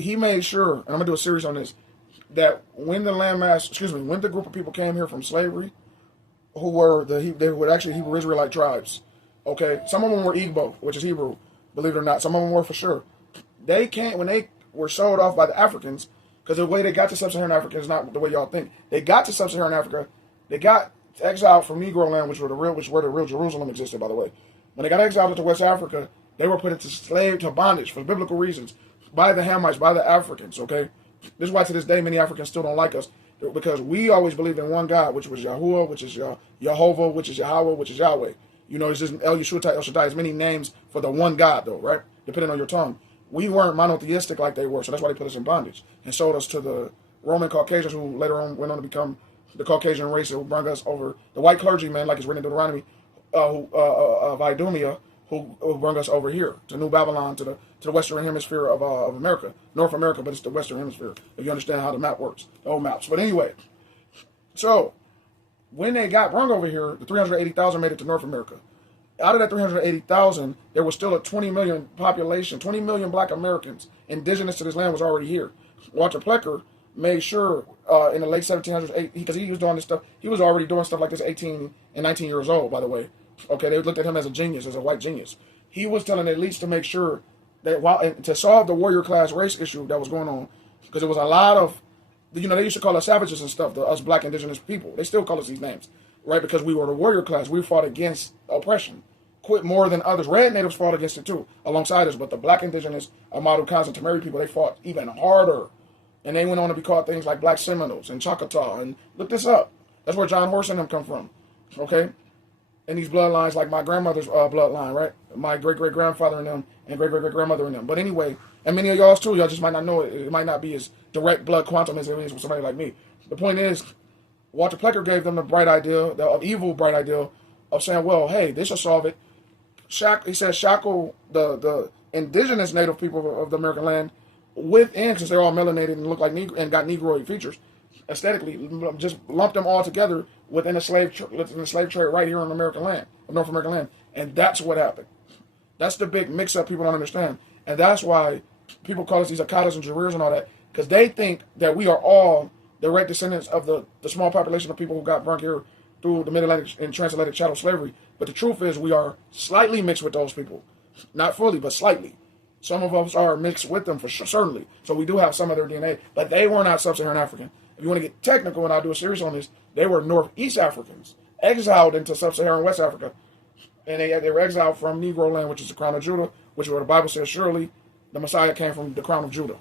he made sure, and I'm gonna do a series on this, that when the when the group of people came here from slavery, who were they were actually Hebrew Israelite tribes. Okay, some of them were Igbo, which is Hebrew, believe it or not. Some of them were for sure. They can't when they were sold off by the Africans, because the way they got to sub-Saharan Africa is not the way y'all think. They got to sub-Saharan Africa. They got exiled from Negro land, which were where the real Jerusalem existed, by the way. When they got exiled to West Africa, they were put into to bondage for biblical reasons by the Hamites, by the Africans. Okay, this is why to this day many Africans still don't like us, because we always believed in one God, which was Yahuwah, which is Jehovah, which is Yahweh, which is Yahweh. You know, it's just El Yeshua, El Shaddai. There's many names for the one God, though, right? Depending on your tongue. We weren't monotheistic like they were, so that's why they put us in bondage and sold us to the Roman Caucasians, who later on went on to become the Caucasian race, who brought us over, the white clergyman, like it's written in Deuteronomy, of Idumea, who brought us over here to New Babylon, to the Western Hemisphere of America, North America, but it's the Western Hemisphere, if you understand how the map works, the old maps. But anyway, so when they got brung over here, the 380,000 made it to North America. Out of that 380,000, there was still a 20 million population, 20 million black Americans indigenous to this land was already here. Walter Plecker made sure in the late 1700s, because he was doing this stuff, he was already doing stuff like this at 18 and 19 years old, by the way. Okay, they looked at him as a genius, as a white genius. He was telling the elites to make sure that to solve the warrior class race issue that was going on, because there was a lot of, they used to call us savages and stuff, us black indigenous people. They still call us these names, right? Because we were the warrior class. We fought against oppression, quit more than others. Red natives fought against it too, alongside us. But the black indigenous, Amadu Khans and Tamari people, they fought even harder. And they went on to be called things like Black Seminoles and Choctaw. And look this up. That's where John Horse and them come from, okay? And these bloodlines, like my grandmother's bloodline, right? My great-great-grandfather and them, and great-great-great-grandmother and them. But anyway, and many of y'all's too, y'all just might not know it. It might not be as direct blood quantum as it is with somebody like me. The point is, Walter Plecker gave them the bright idea, the evil bright idea, of saying, well, hey, this will solve it. He said shackle the indigenous native people of the American land within, because they're all melanated and look like and got Negroid features, aesthetically, just lump them all together within the slave trade right here on American land, North American land. And that's what happened. That's the big mix-up people don't understand. And that's why people call us these Akatas and Jarirs and all that, because they think that we are all direct descendants of the small population of people who got brought here through the Mid-Atlantic and Transatlantic chattel slavery. But the truth is we are slightly mixed with those people. Not fully, but slightly. Some of us are mixed with them for sure, certainly. So we do have some of their DNA, but they were not sub-Saharan African. If you want to get technical, and I'll do a series on this, they were Northeast Africans, exiled into sub-Saharan West Africa. And they were exiled from Negro land, which is the crown of Judah, which is where the Bible says, surely the Messiah came from the crown of Judah.